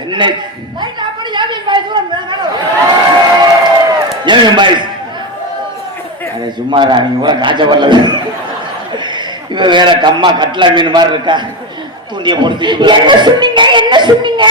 என்ன ஏன் பாய்ஸ் அதை சும்மா அவங்க காய்ச்ச வரல. இவ வேற கம்மா கட்லா மீன் மாதிரி இருக்கா. தூண்டிய பொறுத்து என்ன சொன்னீங்க